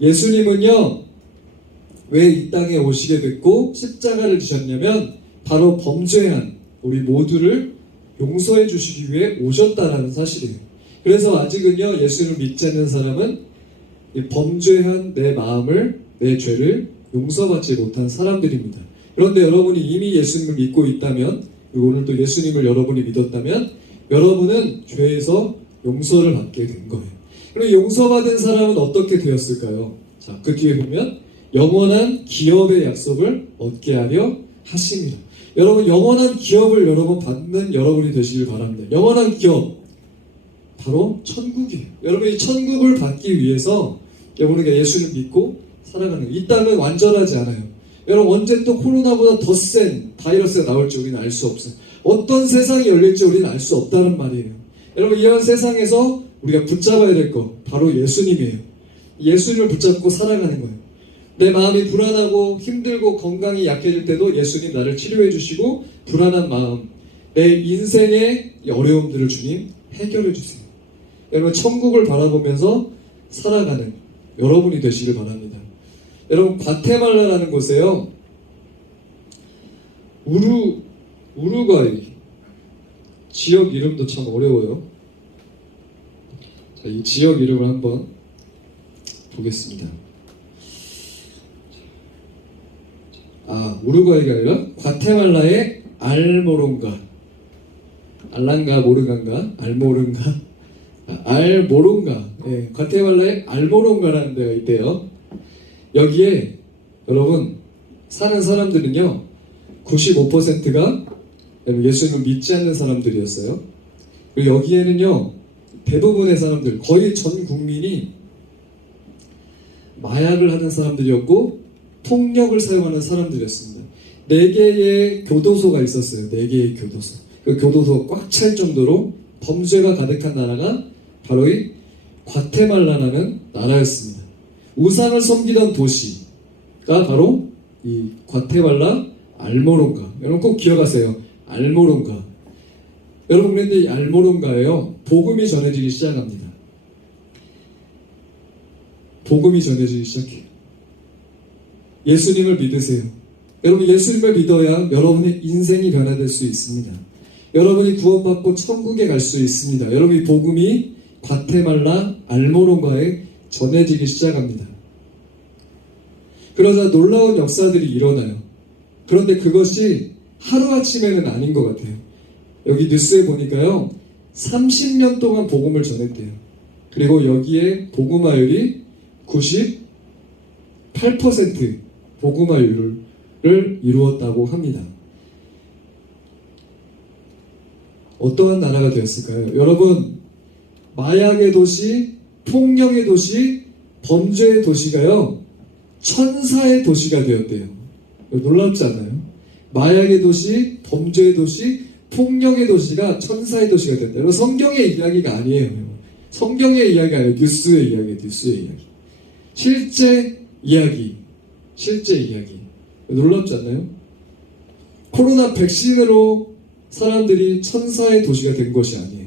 예수님은요, 왜 이 땅에 오시게 됐고 십자가를 지셨냐면 바로 범죄한 우리 모두를 용서해 주시기 위해 오셨다라는 사실이에요. 그래서 아직은요, 예수를 믿지 않는 사람은 이 범죄한 내 마음을, 내 죄를 용서받지 못한 사람들입니다. 그런데 여러분이 이미 예수님을 믿고 있다면, 그리고 오늘도 예수님을 여러분이 믿었다면 여러분은 죄에서 용서를 받게 된 거예요. 그럼 용서받은 사람은 어떻게 되었을까요? 자, 그 뒤에 보면 영원한 기업의 약속을 얻게 하려 하심이라. 여러분 영원한 기업을 여러분 받는 여러분이 되시길 바랍니다. 영원한 기업 바로 천국이에요. 여러분 이 천국을 받기 위해서 우리가 예수를 믿고 살아가는 거예요. 이 땅은 완전하지 않아요. 여러분 언제 또 코로나보다 더 센 바이러스가 나올지 우리는 알 수 없어요. 어떤 세상이 열릴지 우리는 알 수 없다는 말이에요. 여러분 이런 세상에서 우리가 붙잡아야 될 거 바로 예수님이에요. 예수님을 붙잡고 살아가는 거예요. 내 마음이 불안하고 힘들고 건강이 약해질 때도 예수님 나를 치료해 주시고 불안한 마음, 내 인생의 어려움들을 주님 해결해 주세요. 여러분 천국을 바라보면서 살아가는 여러분이 되시길 바랍니다. 여러분 과테말라라는 곳에요, 우루과이 지역 이름도 참 어려워요. 자, 이 지역 이름을 한번 보겠습니다. 우루과이가 아니라 과테말라의 알모론가, 알랑가 모르간가, 알모른가, 알모론가, 예, 과테말라의 알모론가라는 데가 있대요. 여기에 여러분 사는 사람들은요 95%가 예수님을 믿지 않는 사람들이었어요. 그리고 여기에는요 대부분의 사람들, 거의 전 국민이 마약을 하는 사람들이었고 폭력을 사용하는 사람들이었습니다. 4개의 교도소가 있었어요. 4개의 교도소. 그 교도소가 꽉 찰 정도로 범죄가 가득한 나라가 바로 이 과테말라라는 나라였습니다. 우상을 섬기던 도시가 바로 이 과테말라 알모론가. 여러분 꼭 기억하세요. 알모론가. 여러분 그런데 이 알모론가에요 복음이 전해지기 시작합니다. 복음이 전해지기 시작해요. 예수님을 믿으세요. 여러분 예수님을 믿어야 여러분의 인생이 변화될 수 있습니다. 여러분이 구원받고 천국에 갈 수 있습니다. 여러분 이 복음이 과테말라 알모론가에 전해지기 시작합니다. 그러자 놀라운 역사들이 일어나요. 그런데 그것이 하루아침에는 아닌 것 같아요. 여기 뉴스에 보니까요 30년 동안 복음을 전했대요. 그리고 여기에 복음화율이 98% 복음화율을 이루었다고 합니다. 어떠한 나라가 되었을까요? 여러분, 마약의 도시, 폭력의 도시, 범죄의 도시가요, 천사의 도시가 되었대요. 놀랍지 않아요? 마약의 도시, 범죄의 도시, 폭력의 도시가 천사의 도시가 됐다. 여러분, 성경의 이야기가 아니에요. 성경의 이야기가 아니에요. 뉴스의 이야기예요. 뉴스의 이야기. 실제 이야기. 실제 이야기. 놀랍지 않나요? 코로나 백신으로 사람들이 천사의 도시가 된 것이 아니에요.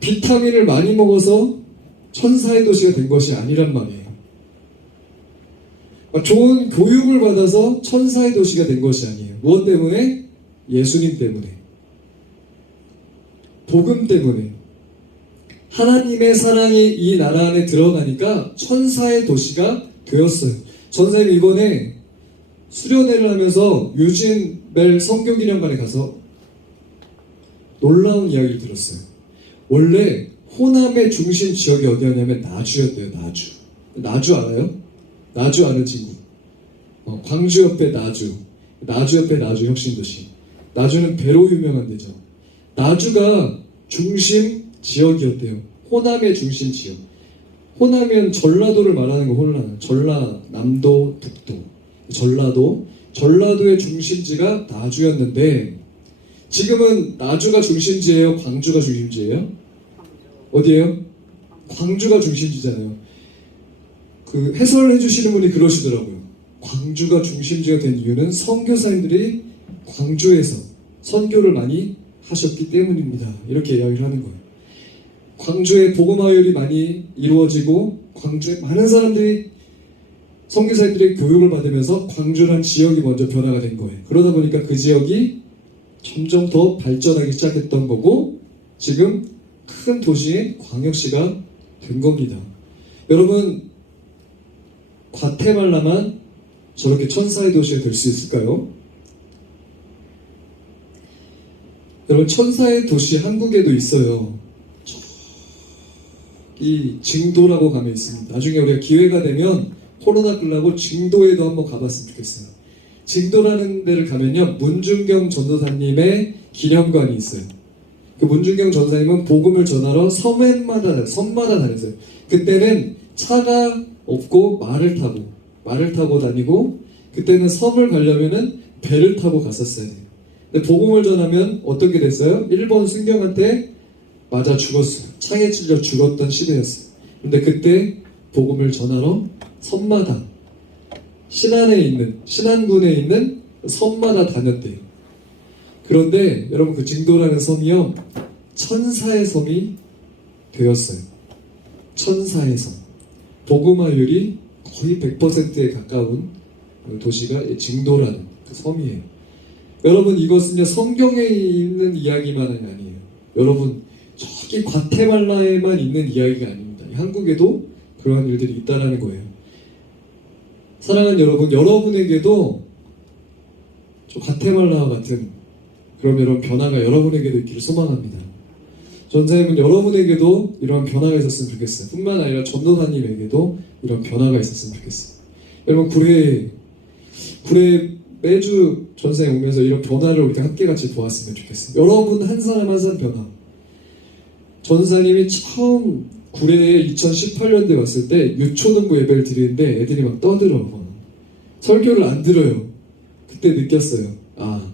비타민을 많이 먹어서 천사의 도시가 된 것이 아니란 말이에요. 좋은 교육을 받아서 천사의 도시가 된 것이 아니에요. 무엇 때문에? 예수님 때문에. 복음 때문에. 하나님의 사랑이 이 나라 안에 들어가니까 천사의 도시가 되었어요. 전사님 이번에 수련회를 하면서 유진 멜 선교기념관에 가서 놀라운 이야기를 들었어요. 원래 호남의 중심 지역이 어디였냐면 나주였대요. 나주. 나주 알아요? 나주 아는 친구. 광주 옆에 나주. 나주 옆에 나주 혁신도시. 나주는 배로 유명한 데죠. 나주가 중심 지역이었대요. 호남의 중심 지역. 호남이면 전라도를 말하는 거 호남. 전라남도, 북도. 전라도의 중심지가 나주였는데 지금은 나주가 중심지예요? 광주가 중심지예요? 어디예요? 광주가 중심지잖아요. 그 해설해 주시는 분이 그러시더라고요. 광주가 중심지가 된 이유는 선교사님들이 광주에서 선교를 많이 하셨기 때문입니다. 이렇게 이야기를 하는 거예요. 광주에 복음화율이 많이 이루어지고 광주에 많은 사람들이 선교사님들의 교육을 받으면서 광주란 지역이 먼저 변화가 된 거예요. 그러다 보니까 그 지역이 점점 더 발전하기 시작했던 거고 지금 큰 도시인 광역시가 된 겁니다. 여러분, 과테말라만 저렇게 천사의 도시가 될 수 있을까요? 여러분, 천사의 도시 한국에도 있어요. 이 증도라고 가면 있습니다. 나중에 우리가 기회가 되면 코로나 끝나고 증도에도 한번 가봤으면 좋겠어요. 증도라는 데를 가면요, 문준경 전도사님의 기념관이 있어요. 그 문준경 전도사님은 복음을 전하러 섬마다 다녔어요. 그때는 차가 없고 말을 타고 다니고, 그때는 섬을 가려면은 배를 타고 갔었어요. 근데 복음을 전하면 어떻게 됐어요? 일본 순경한테 맞아 죽었어요. 창에 찔려 죽었던 시대였어요. 근데 그때 복음을 전하러 섬마다, 신안군에 있는 섬마다 다녔대요. 그런데 여러분, 그 증도라는 섬이요, 천사의 섬이 되었어요. 천사의 섬. 복음화율이 거의 100%에 가까운 도시가 증도라는 그 섬이에요. 여러분, 이것은요, 성경에 있는 이야기만은 아니에요. 여러분, 저기 과테말라에만 있는 이야기가 아닙니다. 한국에도 그러한 일들이 있다라는 거예요. 사랑하는 여러분, 여러분에게도 저 과테말라와 같은 그런 여러분 변화가 여러분에게도 있기를 소망합니다. 전사님은 여러분에게도 이러한 변화가 있었으면 좋겠어요. 뿐만 아니라 전도사님에게도 이런 변화가 있었으면 좋겠어요. 여러분, 구례 매주 전사님 오면서 이런 변화를 우리가 함께 같이 보았으면 좋겠어요. 여러분 한 사람 한 사람 변화. 전사님이 처음 구례에 2018년도에 왔을 때 유초등부 예배를 드리는데 애들이 막 떠들어. 설교를 안 들어요. 그때 느꼈어요. 아,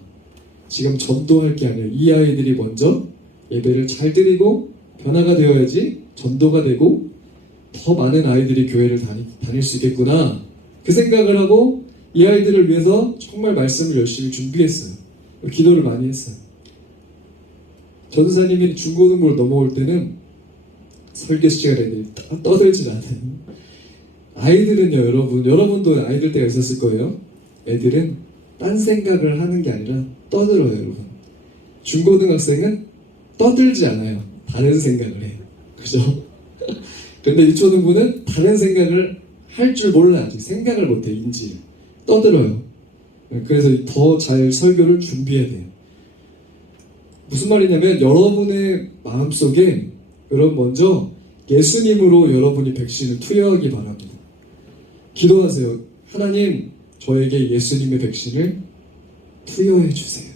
지금 전도할 게 아니라 이 아이들이 먼저 예배를 잘 드리고 변화가 되어야지 전도가 되고 더 많은 아이들이 교회를 다닐 수 있겠구나. 그 생각을 하고 이 아이들을 위해서 정말 말씀을 열심히 준비했어요. 기도를 많이 했어요. 전사님이 중고등부를 넘어올 때는 설교 시간에 애들이 떠들지 않아요. 아이들은요, 여러분도 아이들 때가 있었을 거예요. 애들은 딴 생각을 하는 게 아니라 떠들어요, 여러분. 중고등학생은 떠들지 않아요. 다른 생각을 해요. 그죠? 그런데 유초등부는 다른 생각을 할 줄 몰라. 아직 생각을 못해, 인지를. 떠들어요. 그래서 더 잘 설교를 준비해야 돼요. 무슨 말이냐면 여러분의 마음속에 여러분 먼저 예수님으로 여러분이 백신을 투여하기 바랍니다. 기도하세요. 하나님, 저에게 예수님의 백신을 투여해 주세요.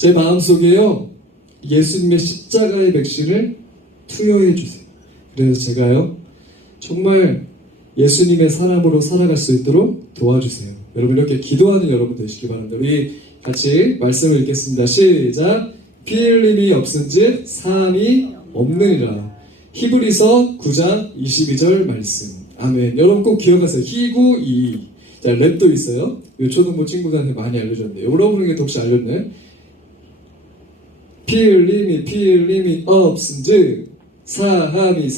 제 마음속에요 예수님의 십자가의 백신을 투여해 주세요. 그래서 제가요 정말 예수님의 사람으로 살아갈 수 있도록 도와주세요. 여러분 이렇게 기도하는 여러분 되시기 바랍니다. 우리 같이 말씀을 읽겠습니다. 시작. 피 흘림이 없은즉 사함이 없느니라. 히브리서 9장 22절 말씀. 아멘. 여러분 꼭 기억하세요. 희구이이. 자, 랩도 있어요. 이 초등부 친구들한테 많이 알려줬는데 여러분에게 혹시 알렸나요? 피 흘림이 없은즉 사함이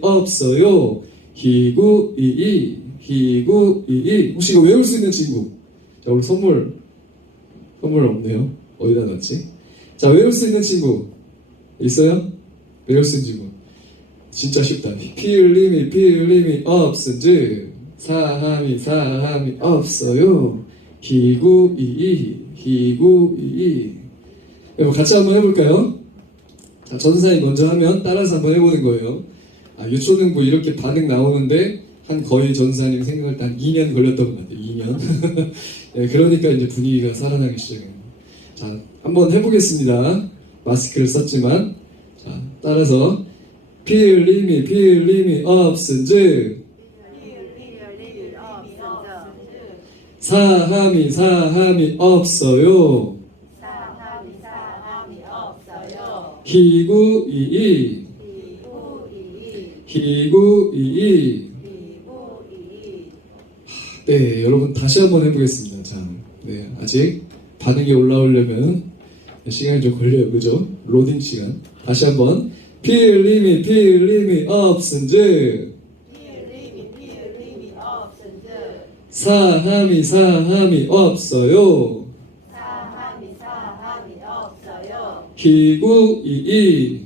없어요. 희구이이. 혹시 이거 외울 수 있는 친구? 자, 우리 선물 없네요. 어디다 놨지? 자, 외울 수 있는 친구 있어요? 외울 수 있는 친구 진짜 쉽다. 피 흘림이 없은즉 사함이 없어요. 희구이이. 여러분 같이 한번 해볼까요? 자, 전사님 먼저 하면 따라서 한번 해보는 거예요. 유초등부 이렇게 반응 나오는데 한 거의 전사님 생각할 때 한 2년 걸렸던 것 같아요. 2년. 네, 그러니까 이제 분위기가 살아나기 시작해요. 자, 한번 해보겠습니다. 마스크를 썼지만 자, 따라서 피 흘림이 없은즉 사함이 없어요. 희구이이. 네, 여러분 다시 한번 해보겠습니다. 자, 네, 아직 반응이 올라오려면 시간이 좀 걸려요, 그죠? 로딩 시간. 다시 한번 피 흘림이 없은즉 사함이 없어요. 희구이이.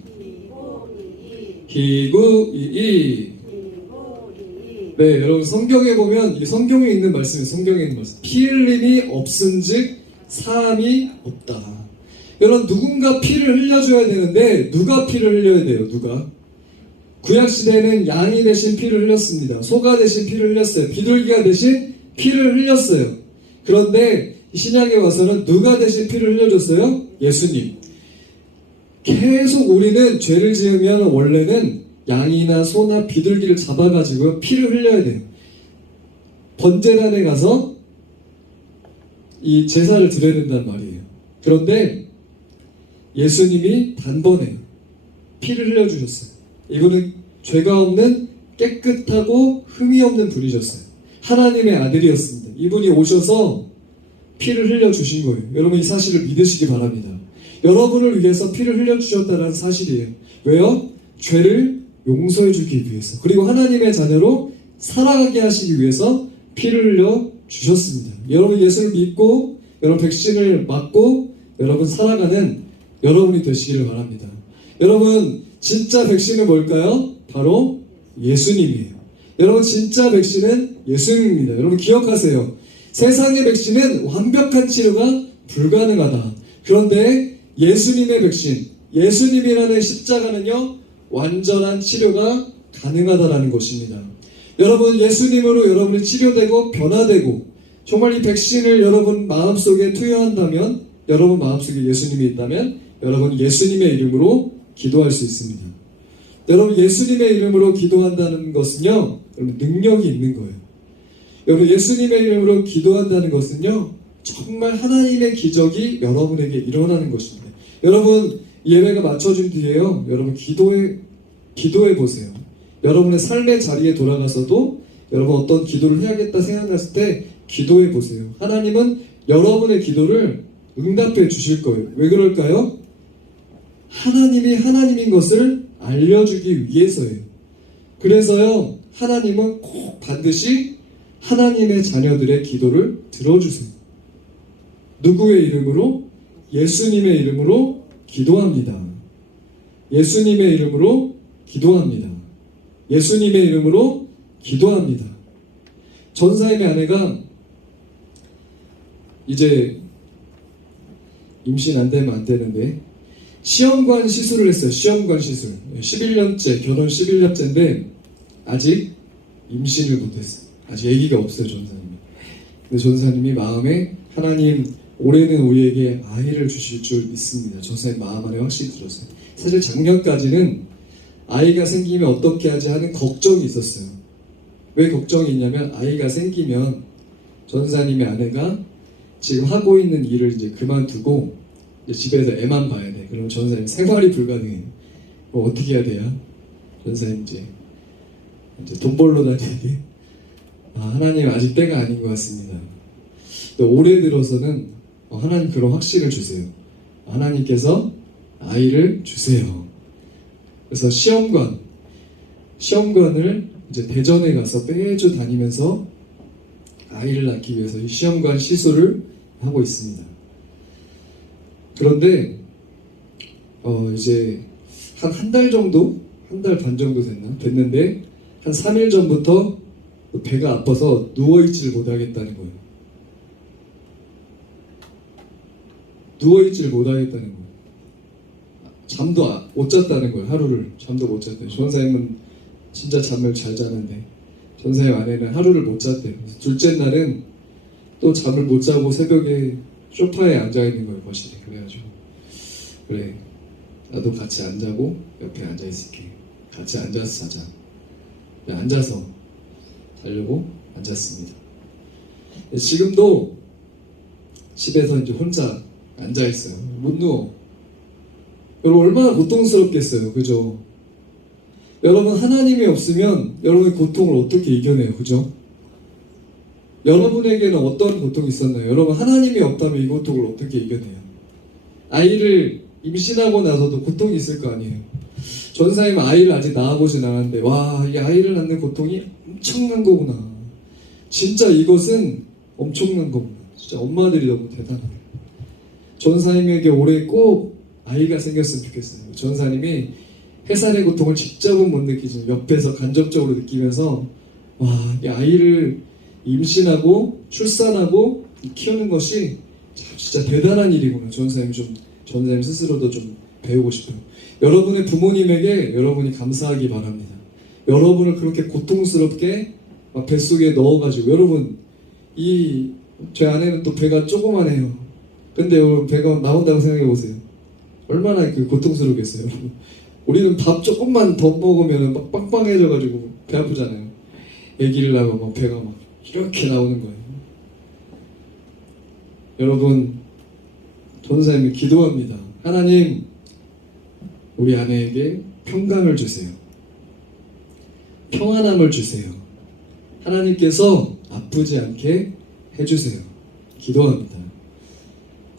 네, 여러분 성경에 보면 이 성경에 있는 말씀이 성경에 있는 말씀. 피 흘림이 없은즉 사함이 없다. 여러분 누군가 피를 흘려줘야 되는데 누가 피를 흘려야 돼요? 누가? 구약 시대에는 양이 대신 피를 흘렸습니다. 소가 대신 피를 흘렸어요. 비둘기가 대신 피를 흘렸어요. 그런데 신약에 와서는 누가 대신 피를 흘려줬어요? 예수님. 계속 우리는 죄를 지으면 원래는 양이나 소나 비둘기를 잡아가지고 피를 흘려야 돼요. 번제단에 가서 이 제사를 드려야 된단 말이에요. 그런데 예수님이 단번에 피를 흘려주셨어요. 이분은 죄가 없는 깨끗하고 흠이 없는 분이셨어요. 하나님의 아들이었습니다. 이분이 오셔서 피를 흘려주신 거예요. 여러분 이 사실을 믿으시기 바랍니다. 여러분을 위해서 피를 흘려주셨다는 사실이에요. 왜요? 죄를 용서해주기 위해서, 그리고 하나님의 자녀로 살아가게 하시기 위해서 피를 흘려주셨습니다. 여러분 예수를 믿고 여러분 백신을 맞고 여러분 살아가는 여러분이 되시기를 바랍니다. 여러분 진짜 백신은 뭘까요? 바로 예수님이에요. 여러분 진짜 백신은 예수님입니다. 여러분 기억하세요. 세상의 백신은 완벽한 치료가 불가능하다. 그런데 예수님의 백신, 예수님이라는 십자가는요 완전한 치료가 가능하다라는 것입니다. 여러분 예수님으로 여러분이 치료되고 변화되고 정말 이 백신을 여러분 마음속에 투여한다면, 여러분 마음속에 예수님이 있다면 여러분 예수님의 이름으로 기도할 수 있습니다. 여러분 예수님의 이름으로 기도한다는 것은요 여러분 능력이 있는 거예요. 여러분 예수님의 이름으로 기도한다는 것은요 정말 하나님의 기적이 여러분에게 일어나는 것입니다. 여러분 예배가 맞춰진 뒤에요 여러분 기도해 보세요. 여러분의 삶의 자리에 돌아가서도 여러분 어떤 기도를 해야겠다 생각났을 때 기도해 보세요. 하나님은 여러분의 기도를 응답해 주실 거예요. 왜 그럴까요? 하나님이 하나님인 것을 알려주기 위해서예요. 그래서요 하나님은 꼭 반드시 하나님의 자녀들의 기도를 들어주세요. 누구의 이름으로? 예수님의 이름으로 기도합니다. 예수님의 이름으로 기도합니다. 예수님의 이름으로 기도합니다. 전사님의 아내가 이제 임신 안 되면 안 되는데 시험관 시술을 했어요. 시험관 시술. 11년째, 결혼 11년째인데 아직 임신을 못했어요. 아직 아기가 없어요, 전사님이. 근데 전사님이 마음에 하나님 올해는 우리에게 아이를 주실 줄 믿습니다. 전사님 마음 안에 확실히 들었어요. 사실 작년까지는 아이가 생기면 어떻게 하지 하는 걱정이 있었어요. 왜 걱정이 있냐면 아이가 생기면 전사님의 아내가 지금 하고 있는 일을 이제 그만두고 이제 집에서 애만 봐야 돼. 그럼 전사님 생활이 불가능해요. 뭐 어떻게 해야 돼요? 전사님 이제 돈 벌러 다니게. 하나님 아직 때가 아닌 것 같습니다. 올해 들어서는 하나님 그런 확신을 주세요. 하나님께서 아이를 주세요. 그래서 시험관을 이제 대전에 가서 매주 다니면서 아이를 낳기 위해서 이 시험관 시술을 하고 있습니다. 그런데 이제 한 달 정도, 한 달 반 정도 됐는데 한 3일 전부터 배가 아파서 누워있지를 못하겠다는 거예요. 누워있지를 못하겠다는 거예요. 잠도 못 잤다는 거예요. 하루를 잠도 못 잤대요. 전사님은 진짜 잠을 잘 자는데 전사님 아내는 하루를 못 잤대요. 둘째 날은 또 잠을 못 자고 새벽에 소파에 앉아있는 거예요. 거실에. 그래가지고 그래 나도 같이 안 자고 옆에 앉아있을게. 같이 앉아서 자자. 앉아서 자려고 앉았습니다. 지금도 집에서 이제 혼자 앉아있어요. 못 누워. 여러분 얼마나 고통스럽겠어요. 그죠? 여러분 하나님이 없으면 여러분의 고통을 어떻게 이겨내요? 그죠? 여러분에게는 어떤 고통이 있었나요? 여러분 하나님이 없다면 이 고통을 어떻게 이겨내요? 아이를 임신하고 나서도 고통이 있을 거 아니에요. 전사님 아이를 아직 낳아보진 않았는데 와, 이 아이를 낳는 고통이 엄청난 거구나. 진짜 이것은 엄청난 거구나. 진짜 엄마들이 너무 대단해요. 전사님에게 올해 꼭 아이가 생겼으면 좋겠어요. 전사님이 해산의 고통을 직접은 못 느끼지만 옆에서 간접적으로 느끼면서 와, 이 아이를 임신하고 출산하고 키우는 것이 참 진짜 대단한 일이구나. 전사님 스스로도 좀 배우고 싶어요. 여러분의 부모님에게 여러분이 감사하기 바랍니다. 여러분을 그렇게 고통스럽게 막 뱃속에 넣어가지고 여러분 제 아내는 또 배가 조그만해요. 근데 여러분 배가 나온다고 생각해보세요. 얼마나 고통스럽겠어요. 여러분. 우리는 밥 조금만 더 먹으면 막 빵빵해져가지고 배 아프잖아요. 아기를 낳으면 막 배가 막 이렇게 나오는 거예요. 여러분 전사님이 기도합니다. 하나님 우리 아내에게 평강을 주세요. 평안함을 주세요. 하나님께서 아프지 않게 해주세요. 기도합니다.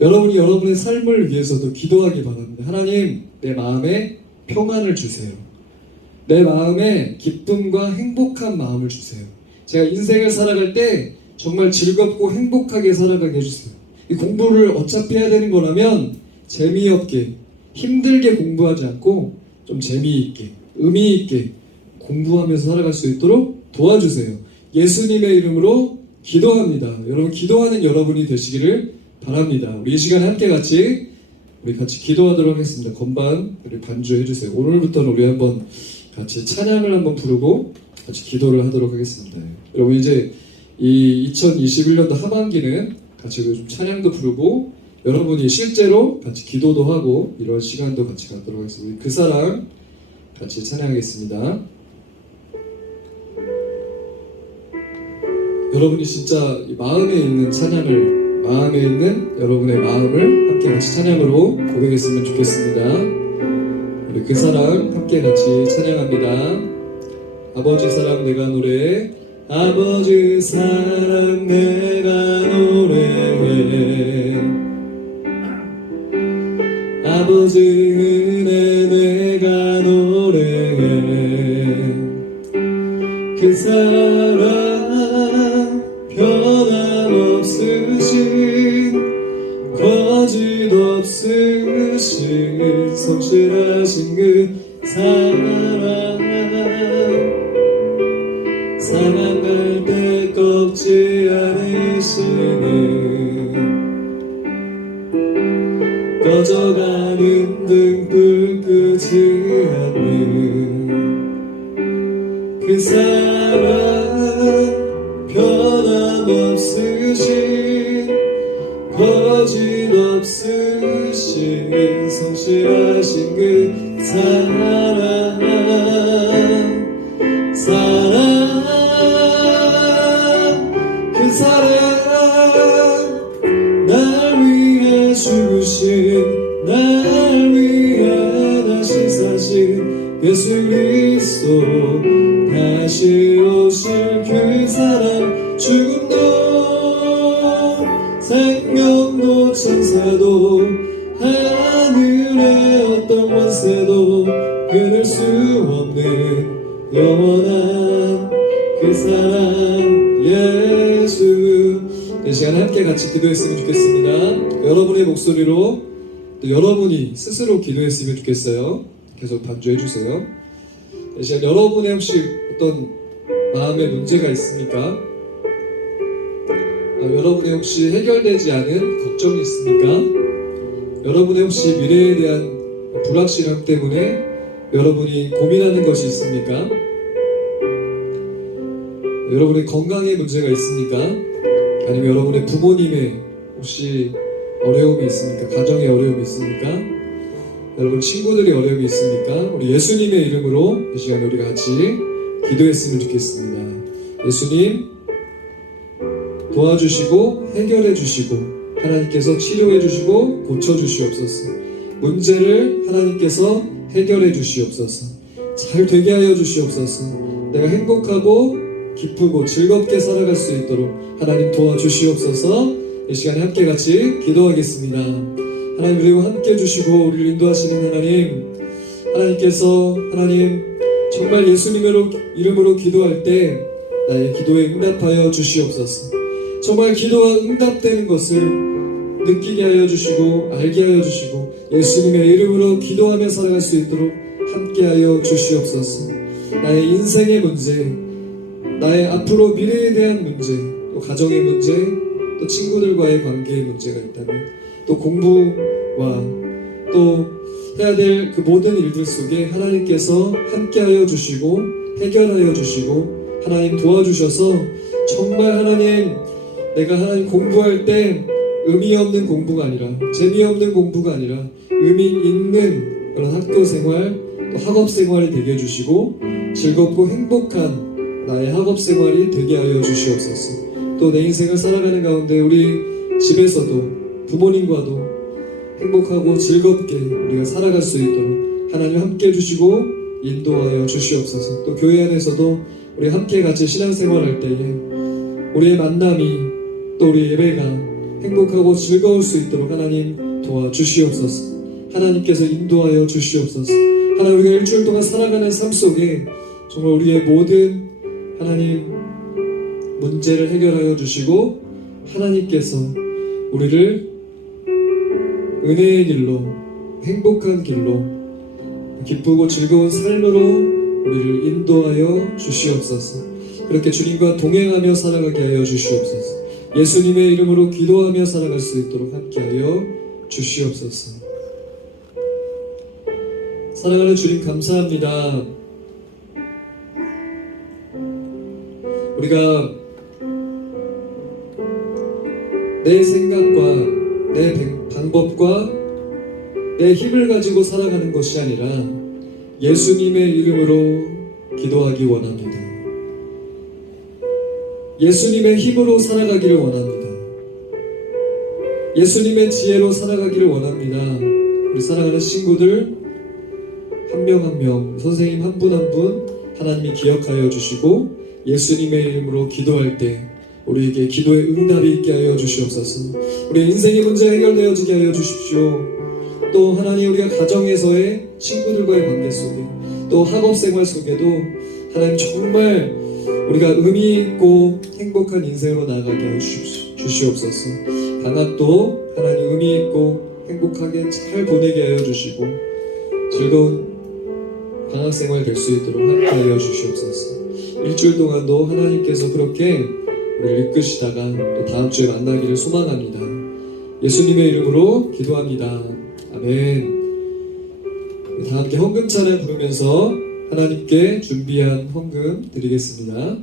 여러분이 여러분의 삶을 위해서도 기도하기 바랍니다. 하나님 내 마음에 평안을 주세요. 내 마음에 기쁨과 행복한 마음을 주세요. 제가 인생을 살아갈 때 정말 즐겁고 행복하게 살아가게 해주세요. 이 공부를 어차피 해야 되는 거라면 재미없게 힘들게 공부하지 않고 좀 재미있게 의미있게 공부하면서 살아갈 수 있도록 도와주세요. 예수님의 이름으로 기도합니다. 여러분 기도하는 여러분이 되시기를 바랍니다. 우리 이 시간에 함께 같이 기도하도록 하겠습니다. 건반 우리 반주해 주세요. 오늘부터는 우리 한번 같이 찬양을 한번 부르고 같이 기도를 하도록 하겠습니다. 여러분 이제 이 2021년도 하반기는 같이 좀 찬양도 부르고 여러분이 실제로 같이 기도도 하고 이런 시간도 같이 갖도록 하겠습니다. 그 사랑 같이 찬양하겠습니다. 여러분이 진짜 마음에 있는 찬양을 마음에 있는 여러분의 마음을 함께 같이 찬양으로 고백했으면 좋겠습니다. 우리 그 사랑 함께 같이 찬양합니다. 아버지 사랑 내가 노래해. 아버지 사랑 내가 노래해. 아버지 은혜 내가 노래해. 그 사랑 변함없으신 거짓 없으신 성실하신 그 사랑 사랑할 때 꺾지 않으시는 꺼져가는 등불 끄지 않는 그 사랑 변함없으신 거짓 없으신 성실하신 그 사랑 그 사랑 날 위해 죽으신 날 위해 다시 사신 예수 그리스도 다시 오실 그 사랑 죽음도 생명도 천사도 하늘의 어떤 권세도 끊을 수 없는 영원한 그 사랑 예수. 이 시간에 함께 같이 기도했으면 좋겠습니다. 여러분의 목소리로 또 여러분이 스스로 기도했으면 좋겠어요. 계속 반주해 주세요. 이 시간 여러분의 혹시 어떤 마음의 문제가 있습니까? 여러분의 혹시 해결되지 않은 걱정이 있습니까? 여러분의 혹시 미래에 대한 불확실함 때문에 여러분이 고민하는 것이 있습니까? 여러분의 건강에 문제가 있습니까? 아니면 여러분의 부모님의 혹시 어려움이 있습니까? 가정에 어려움이 있습니까? 여러분 친구들의 어려움이 있습니까? 우리 예수님의 이름으로 이 시간 우리가 같이 기도했으면 좋겠습니다. 예수님 도와주시고 해결해 주시고 하나님께서 치료해 주시고 고쳐 주시옵소서. 문제를 하나님께서 해결해 주시옵소서. 잘 되게 하여 주시옵소서. 내가 행복하고 기쁘고 즐겁게 살아갈 수 있도록 하나님 도와주시옵소서. 이 시간에 함께 같이 기도하겠습니다. 하나님 우리와 함께 해주시고 우리를 인도하시는 하나님, 하나님께서 하나님 정말 예수님의 이름으로 기도할 때 나의 기도에 응답하여 주시옵소서. 정말 기도가 응답되는 것을 느끼게 하여 주시고 알게 하여 주시고 예수님의 이름으로 기도하며 살아갈 수 있도록 함께하여 주시옵소서. 나의 인생의 문제, 나의 앞으로 미래에 대한 문제, 또 가정의 문제, 또 친구들과의 관계의 문제가 있다면, 또 공부와 또 해야 될 그 모든 일들 속에 하나님께서 함께하여 주시고 해결하여 주시고 하나님 도와주셔서 정말 하나님, 내가 하나님 공부할 때 의미 없는 공부가 아니라, 재미없는 공부가 아니라 의미 있는 그런 학교 생활, 또 학업 생활이 되게 해주시고 즐겁고 행복한 나의 학업 생활이 되게 하여 주시옵소서. 또 내 인생을 살아가는 가운데 우리 집에서도 부모님과도 행복하고 즐겁게 우리가 살아갈 수 있도록 하나님 함께 해주시고 인도하여 주시옵소서. 또 교회 안에서도 우리 함께 같이 신앙생활할 때에 우리의 만남이 또 우리 예배가 행복하고 즐거울 수 있도록 하나님 도와주시옵소서. 하나님께서 인도하여 주시옵소서. 하나님 우리가 일주일 동안 살아가는 삶 속에 정말 우리의 모든 하나님 문제를 해결하여 주시고 하나님께서 우리를 은혜의 길로, 행복한 길로, 기쁘고 즐거운 삶으로 우리를 인도하여 주시옵소서. 그렇게 주님과 동행하며 살아가게 하여 주시옵소서. 예수님의 이름으로 기도하며 살아갈 수 있도록 함께하여 주시옵소서. 사랑하는 주님 감사합니다. 우리가 내 생각과 내 방법과 내 힘을 가지고 살아가는 것이 아니라 예수님의 이름으로 기도하기 원합니다. 예수님의 힘으로 살아가기를 원합니다. 예수님의 지혜로 살아가기를 원합니다. 우리 사랑하는 친구들 한 명 한 명, 선생님 한 분 한 분 하나님이 기억하여 주시고 예수님의 이름으로 기도할 때 우리에게 기도의 응답이 있게 하여 주시옵소서. 우리 인생의 문제 해결되어지게 하여 주십시오. 또 하나님 우리가 가정에서의 친구들과의 관계 속에 또 학업생활 속에도 하나님 정말 우리가 의미 있고 행복한 인생으로 나아가게 하여 주시옵소서. 방학도 하나님 의미 있고 행복하게 잘 보내게 하여 주시고 즐거운 방학생활 될 수 있도록 함께 하여 주시옵소서. 일주일 동안도 하나님께서 그렇게 우리를 이끄시다가 또 다음 주에 만나기를 소망합니다. 예수님의 이름으로 기도합니다. 아멘. 다 함께 헌금 찬양 부르면서 하나님께 준비한 헌금 드리겠습니다.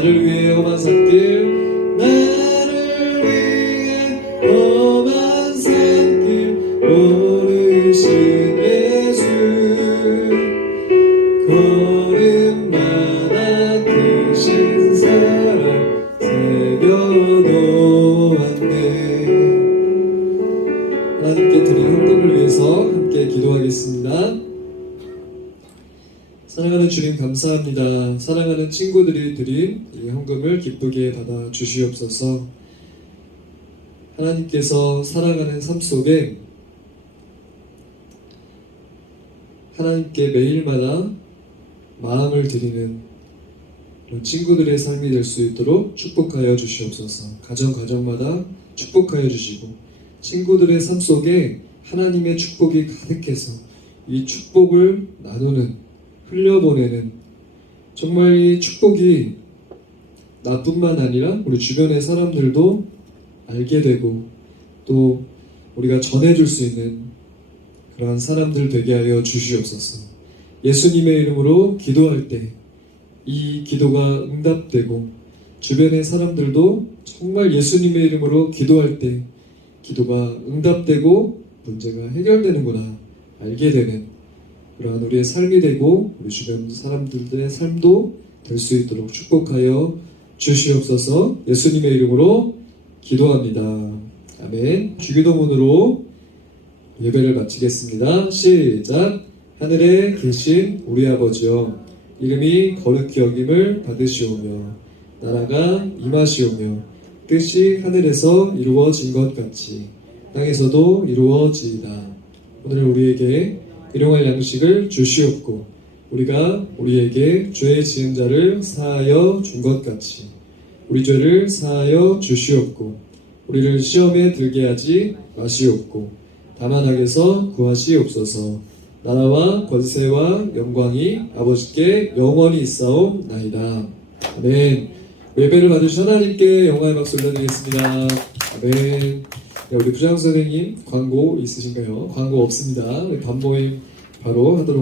나를 위해 험한 산길 나를 위해 험한 산길 오르신 예수 걸음마다 크신 사랑 새겨놓았네. 하나님께 드린 헌금을 위해서 함께 기도하겠습니다. 사랑하는 주님 감사합니다. 사랑하는 친구들이 드린 이 헌금을 기쁘게 받아 주시옵소서. 하나님께서 살아가는 삶 속에 하나님께 매일마다 마음을 드리는 그런 친구들의 삶이 될 수 있도록 축복하여 주시옵소서. 가정마다 축복하여 주시고 친구들의 삶 속에 하나님의 축복이 가득해서 이 축복을 나누는 흘려보내는 정말 이 축복이 나뿐만 아니라 우리 주변의 사람들도 알게 되고 또 우리가 전해줄 수 있는 그러한 사람들 되게 하여 주시옵소서. 예수님의 이름으로 기도할 때 이 기도가 응답되고 주변의 사람들도 정말 예수님의 이름으로 기도할 때 기도가 응답되고 문제가 해결되는구나 알게 되는 그러한 우리의 삶이 되고 우리 주변 사람들의 삶도 될 수 있도록 축복하여 주시옵소서. 예수님의 이름으로 기도합니다. 아멘. 주기도문으로 예배를 마치겠습니다. 시작. 하늘에 계신 우리 아버지여 이름이 거룩히 여김을 받으시오며 나라가 임하시오며 뜻이 하늘에서 이루어진 것 같이 땅에서도 이루어지이다. 오늘 우리에게 일용할 양식을 주시옵고 우리가 우리에게 죄 지은 자를 사하여 준 것 같이 우리 죄를 사하여 주시옵고 우리를 시험에 들게 하지 마시옵고 다만 악에서 구하시옵소서. 나라와 권세와 영광이 아버지께 영원히 있사옵나이다. 아멘. 예배를 받으신 하나님께 영광의 박수 올려드리겠습니다. 아멘. 네, 우리 부장 선생님 광고 있으신가요? 광고 없습니다. 우리 반모임 바로 하도록